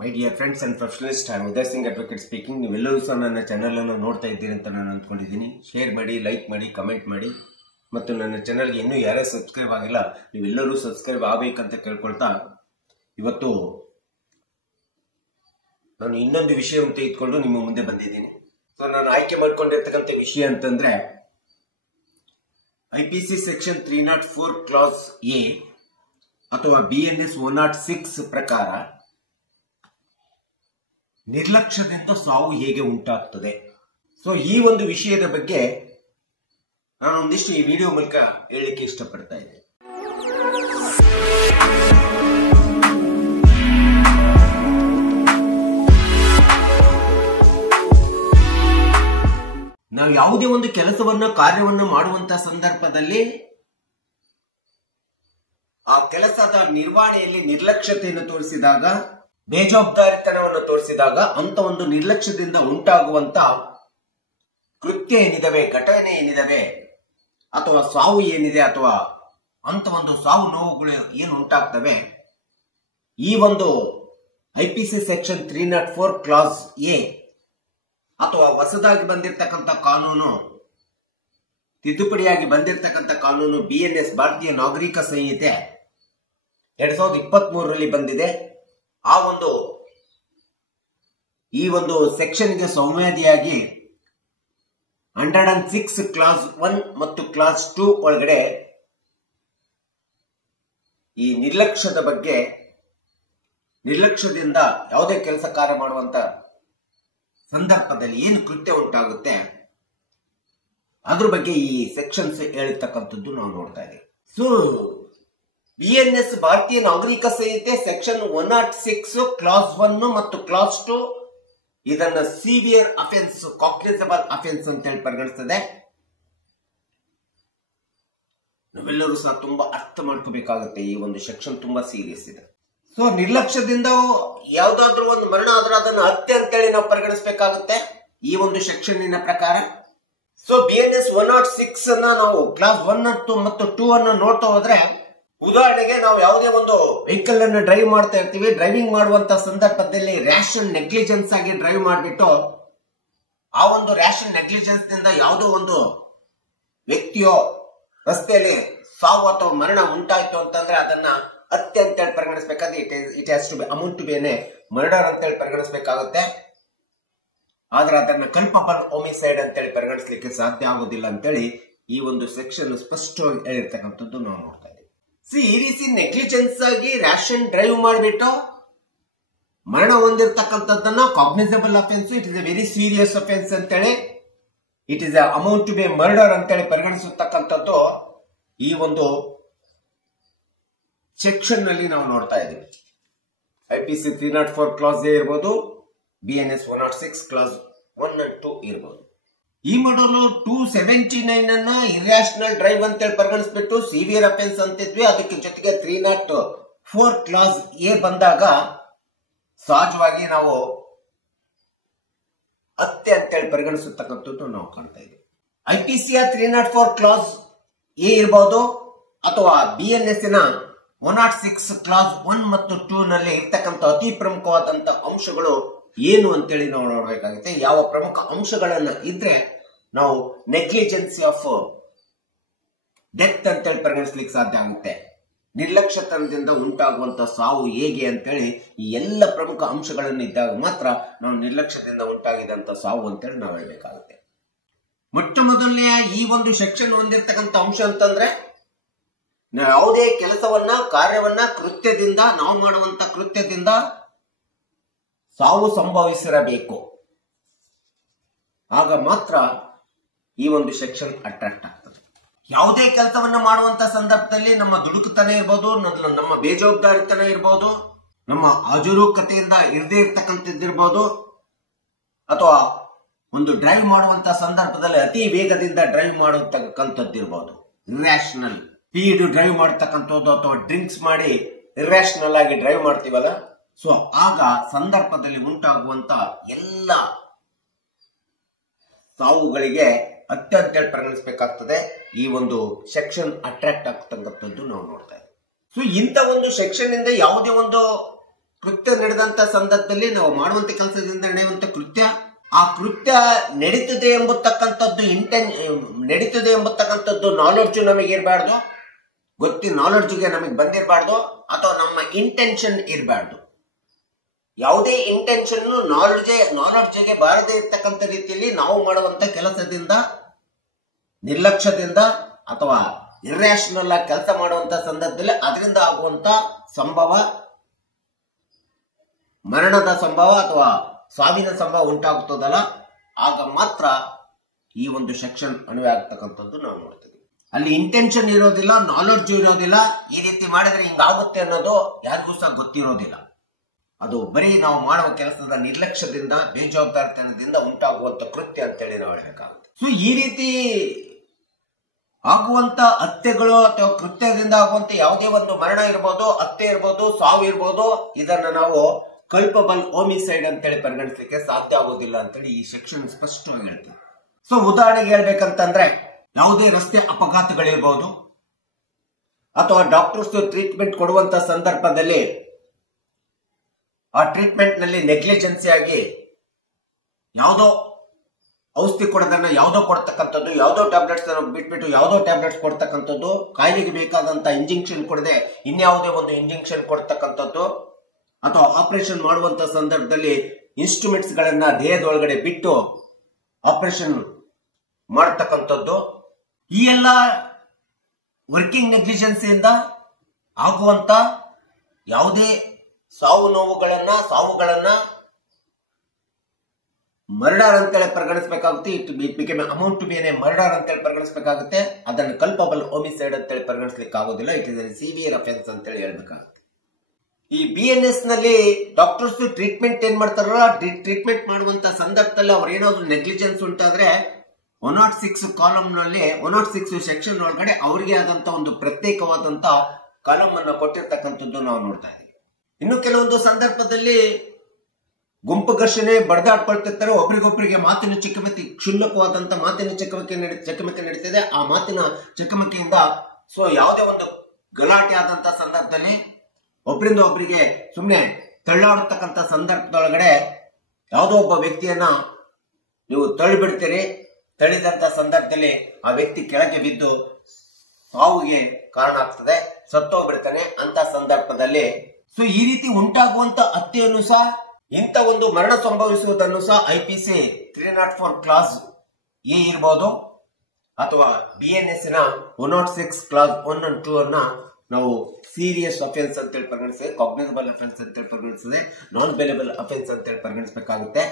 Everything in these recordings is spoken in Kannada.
My dear friends and professionalist, I am Uday Singh advocate speaking. ನೀವೆಲ್ಲರೂ ಸಹ ನನ್ನ ಚಾನಲ್ ಅನ್ನು ನೋಡ್ತಾ ಇದ್ದೀರಿ ಅಂತ ನಾನು ಅಂದ್ಕೊಂಡಿದ್ದೀನಿ. ಶೇರ್ ಮಾಡಿ, ಲೈಕ್ ಮಾಡಿ, ಕಮೆಂಟ್ ಮಾಡಿ, ಮತ್ತು ನನ್ನ ಚಾನಲ್ಗೆ ಇನ್ನೂ ಯಾರೇ ಸಬ್ಸ್ಕ್ರೈಬ್ ಆಗಿಲ್ಲ ನೀವೆಲ್ಲರೂ ಸಬ್ಸ್ಕ್ರೈಬ್ ಆಗಬೇಕಂತ ಕೇಳ್ಕೊಳ್ತಾ, ಇವತ್ತು ನಾನು ಇನ್ನೊಂದು ವಿಷಯವನ್ನು ತೆಗೆದುಕೊಂಡು ನಿಮ್ಮ ಮುಂದೆ ಬಂದಿದ್ದೀನಿ. ಸೊ ನಾನು ಆಯ್ಕೆ ಮಾಡ್ಕೊಂಡಿರ್ತಕ್ಕಂಥ ವಿಷಯ ಅಂತಂದ್ರೆ IPC ಸೆಕ್ಷನ್ 304 ಕ್ಲಾಸ್ ಎ ಅಥವಾ BNS 106 ಪ್ರಕಾರ ನಿರ್ಲಕ್ಷ್ಯದಿಂದ ಸಾವು ಹೇಗೆ ಉಂಟಾಗ್ತದೆ. ಸೊ ಈ ಒಂದು ವಿಷಯದ ಬಗ್ಗೆ ನಾನು ಒಂದಿಷ್ಟು ಈ ವಿಡಿಯೋ ಮೂಲಕ ಹೇಳಲಿಕ್ಕೆ ಇಷ್ಟಪಡ್ತಾ ಇದ್ದೇನೆ. ನಾವು ಯಾವುದೇ ಒಂದು ಕೆಲಸವನ್ನ ಕಾರ್ಯವನ್ನ ಮಾಡುವಂತ ಸಂದರ್ಭದಲ್ಲಿ ಆ ಕೆಲಸದ ನಿರ್ವಹಣೆಯಲ್ಲಿ ನಿರ್ಲಕ್ಷ್ಯತೆಯನ್ನು ತೋರಿಸಿದಾಗ, ಬೇಜವಾಬ್ದಾರಿತನವನ್ನು ತೋರಿಸಿದಾಗ, ಅಂತ ಒಂದು ನಿರ್ಲಕ್ಷ್ಯದಿಂದ ಉಂಟಾಗುವಂತ ಕೃತ್ಯ ಏನಿದಾವೆ, ಘಟನೆ ಏನಿದಾವೆ, ಅಥವಾ ಸಾವು ಏನಿದೆ, ಅಥವಾ ಅಂತ ಒಂದು ಸಾವು ನೋವುಗಳು ಏನು ಉಂಟಾಗ್ತವೆ, ಈ ಒಂದು IPC ಸೆಕ್ಷನ್ 304 ಕ್ಲಾಸ್ ಎ ಅಥವಾ ಹೊಸದಾಗಿ ಬಂದಿರತಕ್ಕಂಥ ಕಾನೂನು, ತಿದ್ದುಪಡಿಯಾಗಿ ಬಂದಿರತಕ್ಕಂಥ ಕಾನೂನು BNS ಭಾರತೀಯ ನಾಗರಿಕ ಸಂಹಿತೆ 2023ರಲ್ಲಿ ಬಂದಿದೆ. ಈ ಒಂದು ಸೆಕ್ಷನ್ಗೆ ಸಂವಾದಿಯಾಗಿ 106 ಕ್ಲಾಸ್ 1 ಮತ್ತು ಕ್ಲಾಸ್ 2 ಒಳಗಡೆ ಈ ನಿರ್ಲಕ್ಷ್ಯದ ಬಗ್ಗೆ, ನಿರ್ಲಕ್ಷ್ಯದಿಂದ ಯಾವುದೇ ಕೆಲಸ ಕಾರ್ಯ ಮಾಡುವಂತ ಸಂದರ್ಭದಲ್ಲಿ ಏನು ಕೃತ್ಯ ಉಂಟಾಗುತ್ತೆ ಅದ್ರ ಬಗ್ಗೆ ಈ ಸೆಕ್ಷನ್ಸ್ ಹೇಳಿರ್ತಕ್ಕಂಥದ್ದು ನಾವು ನೋಡ್ತಾ ಇದ್ದೀವಿ. ಸೊ BNS ಭಾರತೀಯ ನಾಗರಿಕ ಸಂಹಿತೆ ಸೆಕ್ಷನ್ 106 ಕ್ಲಾಸ್ 1 ಮತ್ತು ಕ್ಲಾಸ್ 2 ಇದನ್ನ ಸಿವಿಯರ್ ಅಫೆನ್ಸ್, ಕಾಗ್ನಿಸಬಲ್ ಅಫೆನ್ಸ್ ಅಂತ ಹೇಳಿ ಪರಿಗಣಿಸ್ತದೆ. ನಾವೆಲ್ಲರೂ ಸಹ ತುಂಬಾ ಅರ್ಥ ಮಾಡ್ಕೋಬೇಕಾಗುತ್ತೆ. ಈ ಒಂದು ಸೆಕ್ಷನ್ ತುಂಬಾ ಸೀರಿಯಸ್ ಇದೆ. ಸೊ ನಿರ್ಲಕ್ಷ್ಯದಿಂದ ಯಾವ್ದಾದ್ರು ಒಂದು ಮರಣ ಆದ್ರೆ ಅದನ್ನು ಹತ್ಯೆ ಅಂತೇಳಿ ನಾವು ಪರಿಗಣಿಸಬೇಕಾಗುತ್ತೆ ಈ ಒಂದು ಸೆಕ್ಷನ್ನಿನ ಪ್ರಕಾರ. ಸೊ BNS 106 ಅನ್ನ ನಾವು ಕ್ಲಾಸ್ 1 ಮತ್ತು 2 ಅನ್ನು ನೋಡ್ತಾ ಹೋದ್ರೆ, ಉದಾಹರಣೆಗೆ ನಾವು ಯಾವುದೇ ಒಂದು ವೆಹಿಕಲ್ ಅನ್ನು ಡ್ರೈವ್ ಮಾಡ್ತಾ ಇರ್ತೀವಿ. ಡ್ರೈವಿಂಗ್ ಮಾಡುವಂತ ಸಂದರ್ಭದಲ್ಲಿ ರ್ಯಾಶ್ ಅಂಡ್ ನೆಗ್ಲಿಜೆನ್ಸ್ ಆಗಿ ಡ್ರೈವ್ ಮಾಡಿಬಿಟ್ಟು ಆ ಒಂದು ರ್ಯಾಶ್ ಅಂಡ್ ನೆಗ್ಲಿಜೆನ್ಸ್ ನಿಂದ ಯಾವುದೋ ಒಂದು ವ್ಯಕ್ತಿಯೋ ರಸ್ತೆಯಲ್ಲಿ ಸಾವು ಅಥವಾ ಮರಣ ಉಂಟಾಯ್ತು ಅಂತಂದ್ರೆ ಅದನ್ನ ಹತ್ಯೆ ಅಂತೇಳಿ ಪರಿಗಣಿಸಬೇಕಾದ್ರೆ it has to be amount to be murder ಅಂತೇಳಿ ಪರಿಗಣಿಸಬೇಕಾಗುತ್ತೆ. ಆದ್ರೆ ಅದನ್ನ ಕಲ್ಪಬಲ್ ಹೋಮಿಸೈಡ್ ಅಂತೇಳಿ ಪರಿಗಣಿಸಲಿಕ್ಕೆ ಸಾಧ್ಯ ಆಗೋದಿಲ್ಲ ಅಂತೇಳಿ ಈ ಒಂದು ಸೆಕ್ಷನ್ ಸ್ಪಷ್ಟವಾಗಿ ಹೇಳಿರ್ತಕ್ಕಂಥದ್ದು ನಾವು ನೋಡ್ತಾ ಇದ್ದೀವಿ. ಈ ರೀತಿ ನೆಗ್ಲಿಜೆನ್ಸ್ ಆಗಿ ರ್ಯಾಶ್ ಅಂಡ್ ಡ್ರೈವ್ ಮಾಡಿಬಿಟ್ಟು ಮರಣ ಹೊಂದಿರತಕ್ಕಂಥದ್ದನ್ನ cognisable offence, it is a very serious offence ಅಂತೇಳಿ, it is amount to be murder ಅಂತೇಳಿ ಪರಿಗಣಿಸತಕ್ಕಂಥದ್ದು ಈ ಒಂದು ಸೆಕ್ಷನ್ ನಲ್ಲಿ ನಾವು ನೋಡ್ತಾ ಇದ್ದೀವಿ. IPC 304 ಕ್ಲಾಸ್ ಎ ಇರ್ಬೋದು, BNS 106 ಕ್ಲಾಸ್ 1 and 2 ಇರ್ಬೋದು. ಈ ಮಾಡಲು 279 ಅನ್ನ ಇರ್ಯಾಷನಲ್ ಡ್ರೈವ್ ಅಂತೇಳಿ ಪರಿಗಣಿಸ್ಬಿಟ್ಟು ಸಿವಿಯರ್ ಅಫೆನ್ಸ್ ಅಂತಿದ್ವಿ. ಅದಕ್ಕೆ ಜೊತೆಗೆ 304 ಕ್ಲಾಸ್ ಎ ಬಂದಾಗ ಸಹಜವಾಗಿ ನಾವು ಹತ್ಯೆ ಅಂತೇಳಿ ಪರಿಗಣಿಸತಕ್ಕಂಥದ್ದು ನಾವು ಕಾಣ್ತಾ ಇದ್ದೀವಿ. IPC 304 ಕ್ಲಾಸ್ ಎ ಇರಬಹುದು ಅಥವಾ BNS ನ 106 ಕ್ಲಾಸ್ 1 ಮತ್ತು 2 ನಲ್ಲಿ ಇರ್ತಕ್ಕಂಥ ಅತಿ ಪ್ರಮುಖವಾದಂತ ಅಂಶಗಳು ಏನು ಅಂತೇಳಿ ನಾವು ನೋಡಬೇಕಾಗುತ್ತೆ. ಯಾವ ಪ್ರಮುಖ ಅಂಶಗಳನ್ನ ಇದ್ರೆ ನಾವು ನೆಗ್ಲಿಜೆನ್ಸಿ ಆಫ್ ಡೆತ್ ಅಂತೇಳಿ ಪರಿಗಣಿಸ್ಲಿಕ್ಕೆ ಸಾಧ್ಯ ಆಗುತ್ತೆ. ನಿರ್ಲಕ್ಷ್ಯತನದಿಂದ ಉಂಟಾಗುವಂತ ಸಾವು ಹೇಗೆ ಅಂತೇಳಿ ಈ ಎಲ್ಲ ಪ್ರಮುಖ ಅಂಶಗಳನ್ನು ಇದ್ದಾಗ ಮಾತ್ರ ನಾವು ನಿರ್ಲಕ್ಷ್ಯದಿಂದ ಉಂಟಾಗಿದಂತ ಸಾವು ಅಂತೇಳಿ ನಾವು ಹೇಳ್ಬೇಕಾಗುತ್ತೆ. ಮೊಟ್ಟ ಮೊದಲನೆಯ ಈ ಒಂದು ಸೆಕ್ಷನ್ ಹೊಂದಿರತಕ್ಕಂಥ ಅಂಶ ಅಂತಂದ್ರೆ, ಯಾವುದೇ ಕೆಲಸವನ್ನ, ಕಾರ್ಯವನ್ನ, ಕೃತ್ಯದಿಂದ, ನಾವು ಮಾಡುವಂತ ಕೃತ್ಯದಿಂದ ಸಾವು ಸಂಭವಿಸಿರಬೇಕು. ಆಗ ಮಾತ್ರ ಈ ಒಂದು ಸೆಕ್ಷನ್ ಅಟ್ರಾಕ್ಟ್ ಆಗ್ತದೆ. ಯಾವುದೇ ಕೆಲಸವನ್ನ ಮಾಡುವಂತ ಸಂದರ್ಭದಲ್ಲಿ ನಮ್ಮ ದುಡುಕುತನ ಇರ್ಬೋದು, ನಮ್ಮ ಬೇಜವಾಬ್ದಾರಿತನ ಇರ್ಬೋದು, ನಮ್ಮ ಅಜರೂಕತೆಯಿಂದ ಇರದೇ ಇರ್ತಕ್ಕಂಥದ್ದಿರ್ಬೋದು, ಅಥವಾ ಒಂದು ಡ್ರೈವ್ ಮಾಡುವಂತ ಸಂದರ್ಭದಲ್ಲಿ ಅತಿ ವೇಗದಿಂದ ಡ್ರೈವ್ ಮಾಡತಕ್ಕಂಥದ್ದಿರ್ಬೋದು, ಇರ್ಯಾಷನಲ್ ಸ್ಪೀಡ್ ಡ್ರೈವ್ ಮಾಡತಕ್ಕಂಥದ್ದು, ಅಥವಾ ಡ್ರಿಂಕ್ಸ್ ಮಾಡಿ ಇರ್ಯಾಷನಲ್ ಆಗಿ ಡ್ರೈವ್ ಮಾಡ್ತೀವಲ್ಲ, ಸೊ ಆಗ ಸಂದರ್ಭದಲ್ಲಿ ಉಂಟಾಗುವಂತ ಎಲ್ಲ ಸಾವುಗಳಿಗೆ ಅತ್ಯಂತ ಪರಿಗಣಿಸಬೇಕಾಗ್ತದೆ. ಈ ಒಂದು ಸೆಕ್ಷನ್ ಅಟ್ರಾಕ್ಟ್ ಆಗ್ತಕ್ಕಂಥದ್ದು ನಾವು ನೋಡ್ತಾ ಇದ್ದೀವಿ. ಸೊ ಇಂಥ ಒಂದು ಸೆಕ್ಷನ್ ಇಂದ ಯಾವುದೇ ಒಂದು ಕೃತ್ಯ ನಡೆದಂತ ಸಂದರ್ಭದಲ್ಲಿ ನಾವು ಮಾಡುವಂತ ಕೆಲಸದಿಂದ ನಡೆಯುವಂತ ಕೃತ್ಯ, ಆ ಕೃತ್ಯ ನಡೀತದೆ ಎಂಬತಕ್ಕಂಥದ್ದು ನಡೀತದೆ ಎಂಬತಕ್ಕಂಥದ್ದು ನಾಲೆಡ್ಜ್ ನಮಗೆ ಇರಬಾರ್ದು, ನಾಲೆಡ್ಜ್ಗೆ ನಮಗೆ ಬಂದಿರಬಾರ್ದು, ಅಥವಾ ನಮ್ಮ ಇಂಟೆನ್ಷನ್ ಇರಬಾರ್ದು. ಯಾವುದೇ ಇಂಟೆನ್ಷನ್ ನಾಲೆಡ್ಜ್ಗೆ ಬಾರದೇ ಇರ್ತಕ್ಕಂಥ ರೀತಿಯಲ್ಲಿ ನಾವು ಮಾಡುವಂತ ಕೆಲಸದಿಂದ, ನಿರ್ಲಕ್ಷ್ಯದಿಂದ ಅಥವಾ ಇರ್ಯಾಷನಲ್ ಆಗಿ ಕೆಲಸ ಮಾಡುವಂತ ಸಂದರ್ಭದಲ್ಲಿ ಅದರಿಂದ ಆಗುವಂತ ಸಂಭವ, ಮರಣದ ಸಂಭವ ಅಥವಾ ಸಾವಿನ ಸಂಭವ ಉಂಟಾಗುತ್ತದಲ್ಲ, ಆಗ ಮಾತ್ರ ಈ ಒಂದು ಸೆಕ್ಷನ್ ಅನ್ವಯ ಆಗ್ತಕ್ಕಂಥದ್ದು ನಾವು ನೋಡ್ತೀವಿ. ಅಲ್ಲಿ ಇಂಟೆನ್ಷನ್ ಇರೋದಿಲ್ಲ, ನಾಲೆಡ್ಜ್ ಇರೋದಿಲ್ಲ. ಈ ರೀತಿ ಮಾಡಿದ್ರೆ ಹಿಂಗಾಗುತ್ತೆ ಅನ್ನೋದು ಯಾರಿಗೂ ಸಹ ಗೊತ್ತಿರೋದಿಲ್ಲ. ಅದು ಬರೀ ನಾವು ಮಾಡುವ ಕೆಲಸದ ನಿರ್ಲಕ್ಷ್ಯದಿಂದ, ಬೇಜವಾಬ್ದಾರಿತನದಿಂದ ಉಂಟಾಗುವಂತ ಕೃತ್ಯ ಅಂತೇಳಿ ನಾವು ಹೇಳಬೇಕಾಗುತ್ತೆ. ಸೊ ಈ ರೀತಿ ಆಗುವಂತ ಹತ್ಯೆಗಳು ಅಥವಾ ಕೃತ್ಯದಿಂದ ಆಗುವಂತ ಯಾವುದೇ ಒಂದು ಮರಣ ಇರ್ಬೋದು, ಹತ್ಯೆ ಇರ್ಬೋದು, ಸಾವು ಇರ್ಬೋದು, ಇದನ್ನ ನಾವು ಕಲ್ಪಬಲ್ ಹೋಮಿಸೈಡ್ ಅಂತೇಳಿ ಪರಿಗಣಿಸಲಿಕ್ಕೆ ಸಾಧ್ಯ ಆಗೋದಿಲ್ಲ ಅಂತೇಳಿ ಈ ಸೆಕ್ಷನ್ ಸ್ಪಷ್ಟವಾಗಿ ಹೇಳ್ತೀವಿ. ಸೊ ಉದಾಹರಣೆಗೆ ಹೇಳ್ಬೇಕಂತಂದ್ರೆ, ಯಾವುದೇ ರಸ್ತೆ ಅಪಘಾತಗಳಿರ್ಬೋದು, ಅಥವಾ ಡಾಕ್ಟರ್ಸ್ ಟ್ರೀಟ್ಮೆಂಟ್ ಕೊಡುವಂತ ಸಂದರ್ಭದಲ್ಲಿ ಆ ಟ್ರೀಟ್ಮೆಂಟ್ ನಲ್ಲಿ ನೆಗ್ಲಿಜೆನ್ಸಿ ಆಗಿ ಯಾವುದೋ ಔಷಧಿ ಕೊಡೋದನ್ನ ಯಾವುದೋ ಕೊಡ್ತಕ್ಕಂಥದ್ದು, ಯಾವುದೋ ಟ್ಯಾಬ್ಲೆಟ್ಸ್ ಬಿಟ್ಬಿಟ್ಟು ಯಾವುದೋ ಟ್ಯಾಬ್ಲೆಟ್ಸ್ ಕೊಡ್ತಕ್ಕಂಥದ್ದು, ಕಾಯಿಲೆಗೆ ಬೇಕಾದಂತ ಇಂಜೆಕ್ಷನ್ ಕೊಡದೆ ಇನ್ಯಾವುದೇ ಒಂದು ಇಂಜೆಕ್ಷನ್ ಕೊಡ್ತಕ್ಕಂಥದ್ದು, ಅಥವಾ ಆಪರೇಷನ್ ಮಾಡುವಂತ ಸಂದರ್ಭದಲ್ಲಿ ಇನ್ಸ್ಟ್ರೂಮೆಂಟ್ಸ್ ಗಳನ್ನ ದೇಹದೊಳಗಡೆ ಬಿಟ್ಟು ಆಪರೇಷನ್ ಮಾಡತಕ್ಕಂಥದ್ದು, ಈ ಎಲ್ಲ ವರ್ಕಿಂಗ್ ನೆಗ್ಲಿಜೆನ್ಸಿಯಿಂದ ಆಗುವಂತ ಯಾವುದೇ ಸಾವುಗಳನ್ನ ಮರ್ಡರ್ ಅಂತೇಳಿ ಪರಿಗಣಿಸಬೇಕಾಗುತ್ತೆ. It become amount to be an murder ಅಂತೇಳಿ ಪರಿಗಣಿಸಬೇಕಾಗುತ್ತೆ. ಅದನ್ನು ಕಲ್ಪಬಲ್ ಹೋಮಿಸೈಡ್ ಅಂತೇಳಿ ಪರಿಗಣಿಸಲಿಕ್ಕೆ ಆಗೋದಿಲ್ಲ. ಇಟ್ ಇಸ್ ಸಿವಿಯರ್ ಅಫೆನ್ಸ್ ಅಂತೇಳಿ ಹೇಳ್ಬೇಕಾಗುತ್ತೆ. ಈ BNS ನಲ್ಲಿ ಡಾಕ್ಟರ್ಸ್ ಟ್ರೀಟ್ಮೆಂಟ್ ಏನ್ ಮಾಡ್ತಾರಲ್ಲ, ಟ್ರೀಟ್ಮೆಂಟ್ ಮಾಡುವಂತ ಸಂದರ್ಭದಲ್ಲಿ ಅವ್ರ ಏನಾದ್ರು ನೆಗ್ಲಿಜೆನ್ಸ್ ಉಂಟಾದ್ರೆ 106 ಕಾಲಮ್ ನಲ್ಲಿ 106 ಸೆಕ್ಷನ್ ಒಳಗಡೆ ಅವರಿಗೆ ಆದಂತ ಒಂದು ಪ್ರತ್ಯೇಕವಾದಂತ ಕಾಲಮ್ ಅನ್ನು ಕೊಟ್ಟಿರ್ತಕ್ಕಂಥದ್ದು ನಾವು ನೋಡ್ತಾ ಇದ್ದೀವಿ. ಇನ್ನು ಕೆಲವೊಂದು ಸಂದರ್ಭದಲ್ಲಿ ಗುಂಪು ಘರ್ಷಣೆ ಬಡದಾಡ್ಕೊಳ್ತಿರ್ತಾರೆ, ಒಬ್ರಿಗೊಬ್ರಿಗೆ ಮಾತಿನ ಚಕಮಕಿ, ಕ್ಷುಲ್ಲಕವಾದಂತ ಮಾತಿನ ಚಕಮಕಿ ನಡೀತಿದೆ. ಆ ಮಾತಿನ ಚಕಮಕಿಯಿಂದ ಸೊ ಯಾವುದೇ ಒಂದು ಗಲಾಟೆ ಆದಂತ ಸಂದರ್ಭದಲ್ಲಿ ಒಬ್ಬರಿಂದ ಒಬ್ಬರಿಗೆ ಸುಮ್ಮನೆ ತಳ್ಳಾಡತಕ್ಕಂತ ಸಂದರ್ಭದೊಳಗಡೆ ಯಾವುದೋ ಒಬ್ಬ ವ್ಯಕ್ತಿಯನ್ನ ನೀವು ತಳ್ಳಿಬಿಡ್ತೀರಿ. ತಳ್ಳಿದಂತ ಸಂದರ್ಭದಲ್ಲಿ ಆ ವ್ಯಕ್ತಿ ಕೆಳಗೆ ಬಿದ್ದು ಸಾವಿಗೆ ಕಾರಣ ಆಗ್ತದೆ, ಸತ್ತೋಗ್ಬಿಡ್ತಾನೆ. ಅಂತ ಸಂದರ್ಭದಲ್ಲಿ ಸೊ ಈ ರೀತಿ ಉಂಟಾಗುವಂತ ಹತ್ಯೆಯನ್ನು ಸಹ, ಇಂಥ ಒಂದು ಮರಣ ಸಂಭವಿಸುವುದನ್ನು ಸಹ IPC 304 ಕ್ಲಾಸ್ ಎ ಇರಬಹುದು, ಅಥವಾ BNS ನ 106 ಕ್ಲಾಸ್ 1 and 2 ಅನ್ನ ನಾವು ಸೀರಿಯಸ್ ಅಫೆನ್ಸ್ ಅಂತೇಳಿ ಪರಿಗಣಿಸಿದೆ, ಕಾಗ್ನಿಸಬಲ್ ಅಫೆನ್ಸ್ ಅಂತೇಳಿ ಪರಿಗಣಿಸಿದೆ, ನಾನ್ ಬೇಲೇಬಲ್ ಅಫೆನ್ಸ್ ಅಂತೇಳಿ ಪರಿಗಣಿಸಬೇಕಾಗುತ್ತೆ.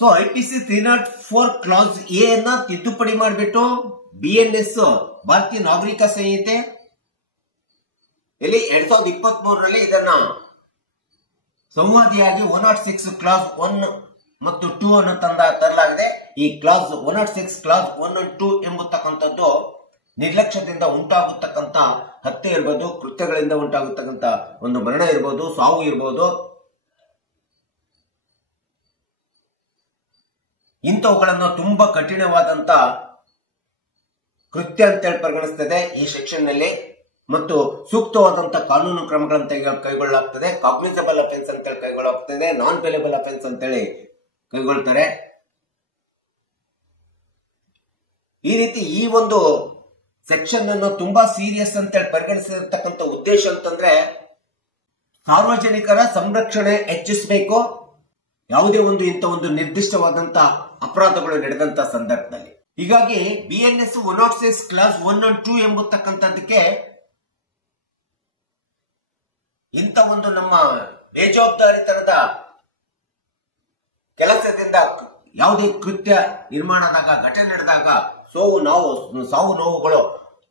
ಸೊ IPC 304 ಕ್ಲಾಸ್ ಎ ಅನ್ನ ತಿದ್ದುಪಡಿ ಮಾಡಿಬಿಟ್ಟು BNS ಭಾರತೀಯ ನಾಗರಿಕ ಸಂಹಿತೆ ಇಲ್ಲಿ 2023 ಇದನ್ನ ಸಂವಾದಿಯಾಗಿ 106 ಕ್ಲಾಸ್ 1 ಮತ್ತು 2 ಅನ್ನು ತರಲಾಗಿದೆ. ಈ ಕ್ಲಾಸ್ 106 ಕ್ಲಾಸ್ 1 and 2 ಎಂಬತಕ್ಕಂಥದ್ದು ನಿರ್ಲಕ್ಷ್ಯದಿಂದ ಉಂಟಾಗತಕ್ಕಂತ ಹತ್ಯೆ ಇರ್ಬೋದು, ಕೃತ್ಯಗಳಿಂದ ಉಂಟಾಗತಕ್ಕಂತ ಒಂದು ಮರಣ ಇರ್ಬೋದು, ಸಾವು ಇರ್ಬೋದು, ಇಂಥವುಗಳನ್ನು ತುಂಬಾ ಕಠಿಣವಾದಂತ ಕೃತ್ಯ ಅಂತೇಳಿ ಪರಿಗಣಿಸ್ತದೆ ಈ ಸೆಕ್ಷನ್ ನಲ್ಲಿ, ಮತ್ತು ಸೂಕ್ತವಾದಂತ ಕಾನೂನು ಕ್ರಮಗಳಂತ ಕೈಗೊಳ್ಳಲಾಗ್ತದೆ. ಕಾಗ್ನಿಸಬಲ್ ಅಫೆನ್ಸ್ ಅಂತೇಳಿ ಕೈಗೊಳ್ಳಲಾಗ್ತದೆ, ನಾನ್ ಬೇಲೇಬಲ್ ಅಫೆನ್ಸ್ ಅಂತೇಳಿ ಕೈಗೊಳ್ತಾರೆ. ಈ ರೀತಿ ಈ ಒಂದು ಸೆಕ್ಷನ್ ಅನ್ನು ತುಂಬಾ ಸೀರಿಯಸ್ ಅಂತೇಳಿ ಪರಿಗಣಿಸಿರ್ತಕ್ಕಂಥ ಉದ್ದೇಶ ಅಂತಂದ್ರೆ, ಸಾರ್ವಜನಿಕರ ಸಂರಕ್ಷಣೆ ಹೆಚ್ಚಿಸಬೇಕು ಯಾವುದೇ ಒಂದು ಇಂಥ ಒಂದು ನಿರ್ದಿಷ್ಟವಾದಂತ ಅಪರಾಧಗಳು ನಡೆದಂತ ಸಂದರ್ಭದಲ್ಲಿ. ಹೀಗಾಗಿ BNS 106 ಕ್ಲಾಸ್ 1 and 2 ಎಂಬತಕ್ಕಂಥದ್ದಕ್ಕೆ ಇಂಥ ಒಂದು ನಮ್ಮ ಬೇಜವಾಬ್ದಾರಿತನದ ಕೆಲಸದಿಂದ ಯಾವುದೇ ಕೃತ್ಯ ನಿರ್ಮಾಣದಾಗ, ಘಟನೆ ನಡೆದಾಗ ಸಾವು ನೋವುಗಳು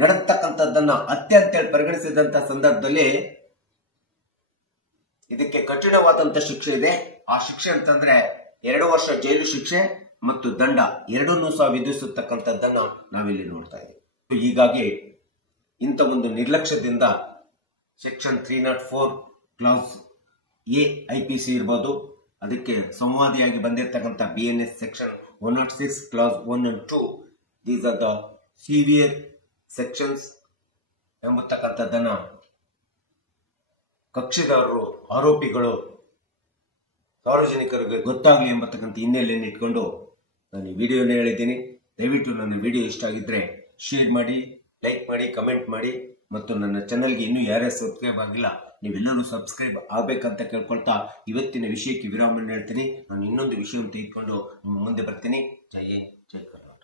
ನಡೆದತಕ್ಕಂಥದ್ದನ್ನ ಹತ್ಯೆ ಅಂತೇಳಿ ಪರಿಗಣಿಸಿದಂತ ಸಂದರ್ಭದಲ್ಲಿ ಇದಕ್ಕೆ ಕಠಿಣವಾದಂತ ಶಿಕ್ಷೆ ಇದೆ. ಆ ಶಿಕ್ಷೆ ಅಂತಂದ್ರೆ 2 ವರ್ಷ ಜೈಲು ಶಿಕ್ಷೆ ಮತ್ತು ದಂಡ ಎರಡನ್ನೂ ಸಹ ವಿಧಿಸತಕ್ಕಂಥದ್ದನ್ನ ನಾವಿಲ್ಲಿ ನೋಡ್ತಾ ಇದ್ದೀವಿ. ಹೀಗಾಗಿ ಇಂಥ ಒಂದು ನಿರ್ಲಕ್ಷ್ಯದಿಂದ ಸೆಕ್ಷನ್ 304 ಕ್ಲಾಸ್ ಎ IPC ಇರ್ಬೋದು, ಅದಕ್ಕೆ ಸಂವಾದಿಯಾಗಿ ಬಂದಿರತಕ್ಕಂಥ BNS section 106 clause 1 and 2 these are the severe sections ಎಂಬತಕ್ಕಂಥದ್ದನ್ನ ಕಕ್ಷಿದಾರರು ಆರೋಪಿಗಳು ಸಾರ್ವಜನಿಕರಿಗೆ ಗೊತ್ತಾಗಲಿ ಎಂಬತಕ್ಕಂಥ ಹಿನ್ನೆಲೆಯನ್ನು ಇಟ್ಕೊಂಡು ನಾನು ಈ ವಿಡಿಯೋನ ಹೇಳಿದ್ದೀನಿ. ದಯವಿಟ್ಟು ನನ್ನ ವಿಡಿಯೋ ಇಷ್ಟ ಆಗಿದ್ರೆ ಶೇರ್ ಮಾಡಿ, ಲೈಕ್ ಮಾಡಿ, ಕಮೆಂಟ್ ಮಾಡಿ ಮತ್ತು ನನ್ನ ಚಾನಲ್ಗೆ ಇನ್ನೂ ಯಾರ್ಯಾರು ಸಬ್ಸ್ಕ್ರೈಬ್ ಆಗಿಲ್ಲ ನೀವೆಲ್ಲರೂ ಸಬ್ಸ್ಕ್ರೈಬ್ ಆಗ್ಬೇಕಂತ ಕೇಳ್ಕೊಳ್ತಾ ಇವತ್ತಿನ ವಿಷಯಕ್ಕೆ ವಿರಾಮ ಹೇಳ್ತೀನಿ. ನಾನು ಇನ್ನೊಂದು ವಿಷಯವನ್ನು ತೆಗೆದುಕೊಂಡು ನಿಮ್ಮ ಮುಂದೆ ಬರ್ತೀನಿ. ಜೈ ಹಿಂದ್, ಜೈ ಕರ್ನಾಟಕ.